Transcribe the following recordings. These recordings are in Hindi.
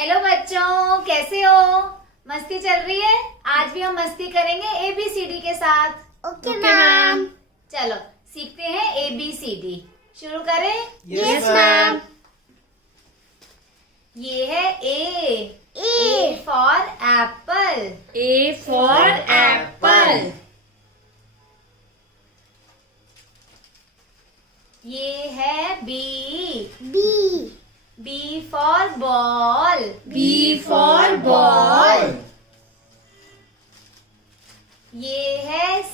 हेलो बच्चों, कैसे हो? मस्ती चल रही है? आज भी हम मस्ती करेंगे ABCD के साथ। Okay ma'am. चलो सीखते हैं ABCD। शुरू करें? Yes ma'am. ये है A for apple. A for apple. ये है B B for ball. B for ball. ये है C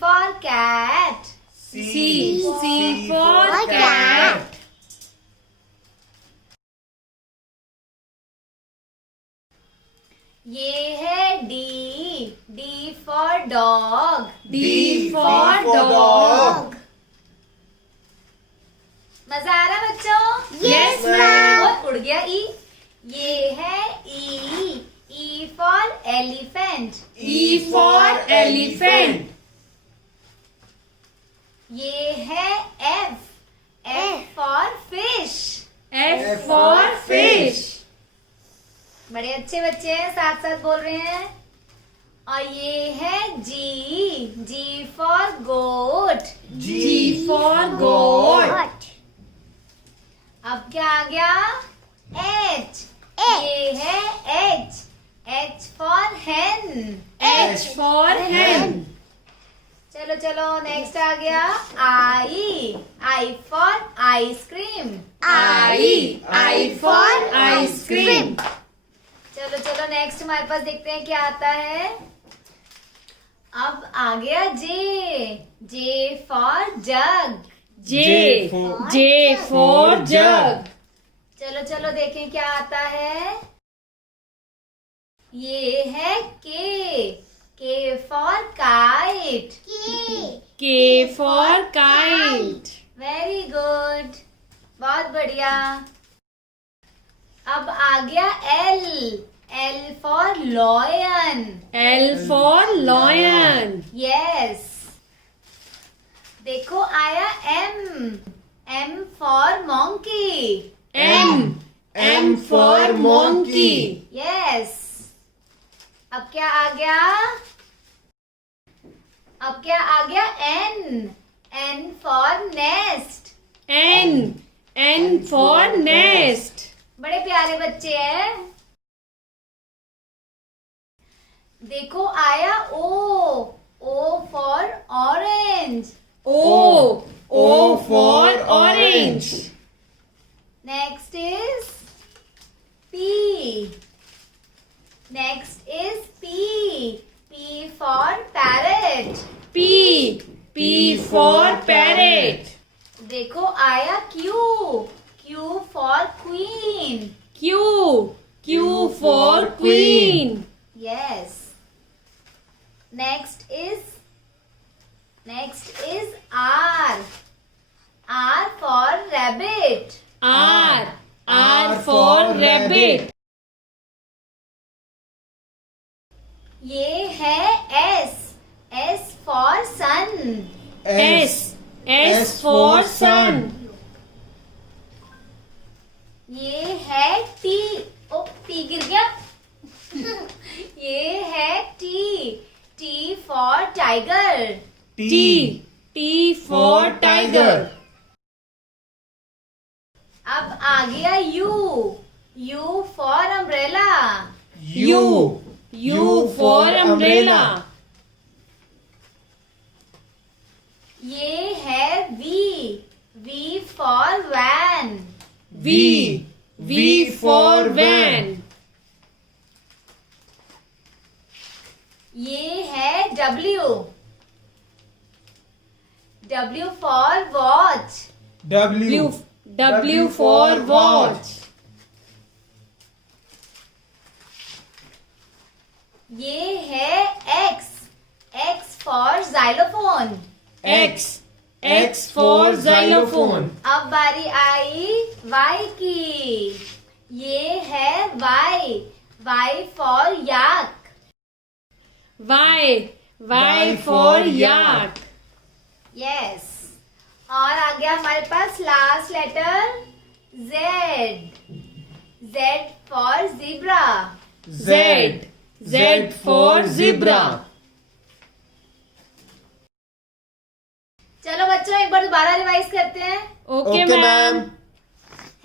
for cat. C for cat. ये है D for dog. D for dog. मजा आ रहा बच्चों? Yes ma'am. और उड़ गया E। ये है E for elephant. E for elephant. ये है F for fish. F for fish. बड़े अच्छे बच्चे हैं, साथ साथ बोल रहे हैं। और ये है G for goat. G for goat. अब क्या आ गया? H। ये है H for hen। H for hen. चलो चलो नेक्स्ट आ गया I for ice cream. I for ice cream. चलो चलो नेक्स्ट हमारे पास देखते हैं क्या आता है। अब आ गया J for jug. J for jug. चलो चलो देखें क्या आता है। ये है K for kite. K for kite. Very good, बहुत बढ़िया। अब आ गया L for lion. L for lion. Yes. देखो आया M for monkey. M for monkey. Yes. अब क्या आ गया? अब क्या आ गया? N for nest. N for nest. बड़े प्यारे बच्चे हैं। देखो आया O for orange. O for orange. Next is P for parrot. P for parrot. देखो आया Q for queen. Q for queen. Yes. Next is R for rabbit. R for rabbit. ये है S for sun. S for sun. ये है T गिर गया। ये है T for tiger. T for tiger. अब आ गया U for umbrella. U for umbrella. ये है V for van. V for van. ये है W for watch. W for watch. ये है X for xylophone। X for xylophone. अब बारी आई Y की। ये है Y for yak. Y for yak. Yes. और आ गया हमारे पास last letter Z Z for zebra. Z. Z for zebra. चलो बच्चों एक बार दोबारा रिवाइज करते हैं. Okay, ma'am.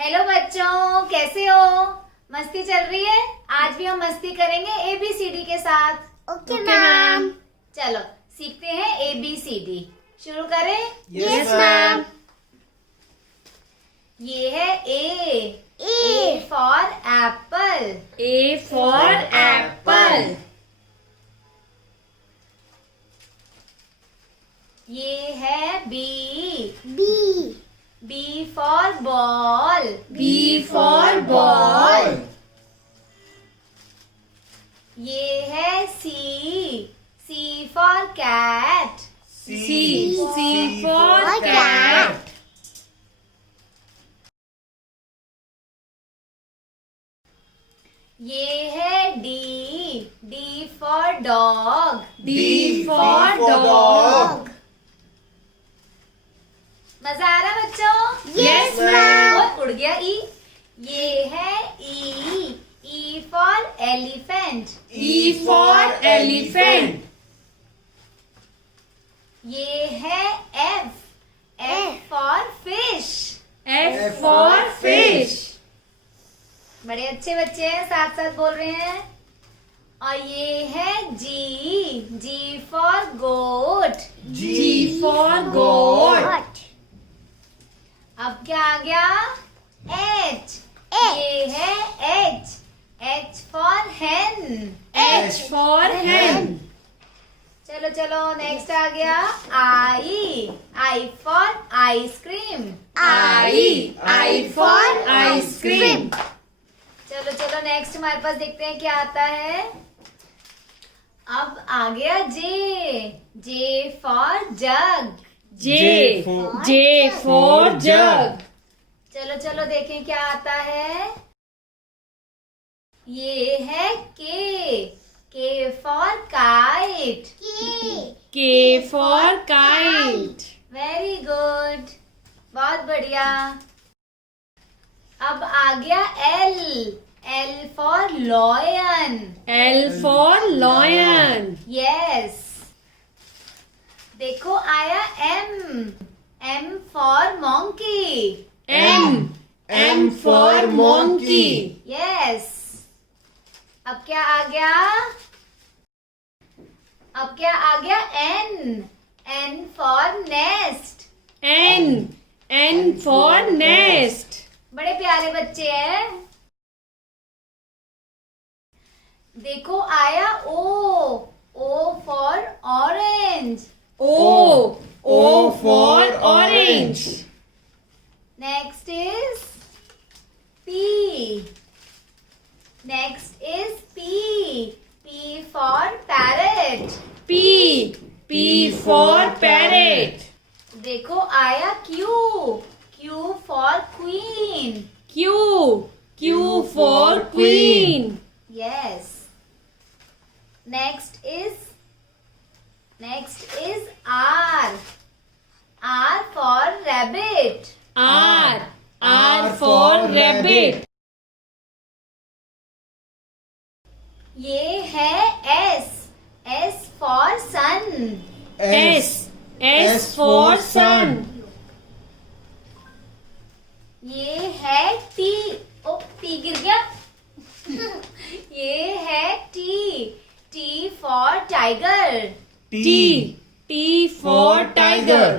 हेलो बच्चों, कैसे हो? मस्ती चल रही है? आज भी हम मस्ती करेंगे ABCD के साथ. Okay, Okay, ma'am. ma'am. चलो सीखते हैं ABCD. शुरू करें. Yes, ma'am. ये है A. A. for apple. A for apple. ये है B. B. B for ball. B for ball. ये है C. C for cat. C. C for cat. ये है D. D for dog. D for dog. मजा आ रहा बच्चों? Yes, ma'am. और उड़ गया E. ये है E. E for elephant. E for elephant. ये है F. F for fish. F for fish. बड़े अच्छे बच्चे हैं, साथ साथ बोल रहे हैं. और ये है G. G for goat. G for goat. What? अब क्या आ गया? H. ये है H. H for hen. H for hen. चलो चलो नेक्स्ट आ गया I. I for ice cream. I for ice cream. चलो चलो नेक्स्ट हमारे पास देखते हैं क्या आता है. अब आ गया J. J for jug. J. J for jug. चलो चलो देखें क्या आता है. ये है K. K for kite. K. K for kite. Very good, बहुत बढ़िया. अब आ गया L. L for lion. L for lion. Yes. देखो आया M. M for monkey. M. M for monkey. Yes. अब क्या आ गया? अब क्या आ गया N. N for nest. N. N for nest. बड़े प्यारे बच्चे हैं. देखो आया O. O for orange. O. O for orange. Next is P. Next is P. P for parrot. P. P for parrot. देखो आया Q. Q for queen. Q. Q for queen. Yes. Next is R. R for rabbit. R. R for rabbit. ये है S. S for sun. S. S for sun. ये है T. ओ T गिर गया. ये है T. T for tiger. T. T for tiger.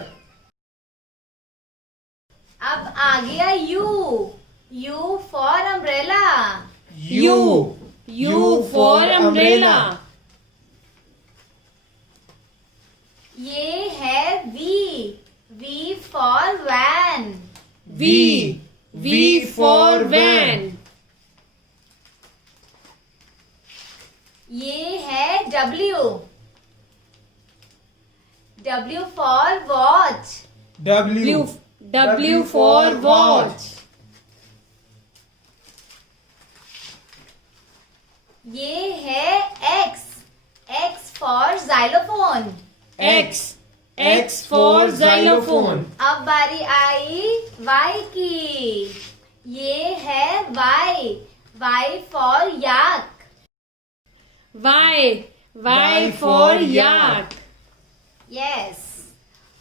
अब आ गया U. U for umbrella. U. U for umbrella. ये है V. V for van. V. V for van. ये है W. W for watch. W. W for watch. ये है X. X for xylophone. X. X for xylophone. अब बारी आई Y की. ये है Y. Y for yak. Y for yak. Yes.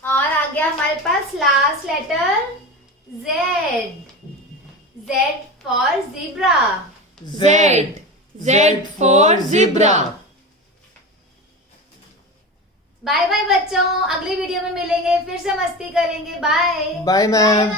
और आ गया हमारे पास last letter Z. Z for zebra. Z for zebra. Bye bye बच्चों, अगली वीडियो में मिलेंगे, फिर से मस्ती करेंगे। Bye bye ma'am.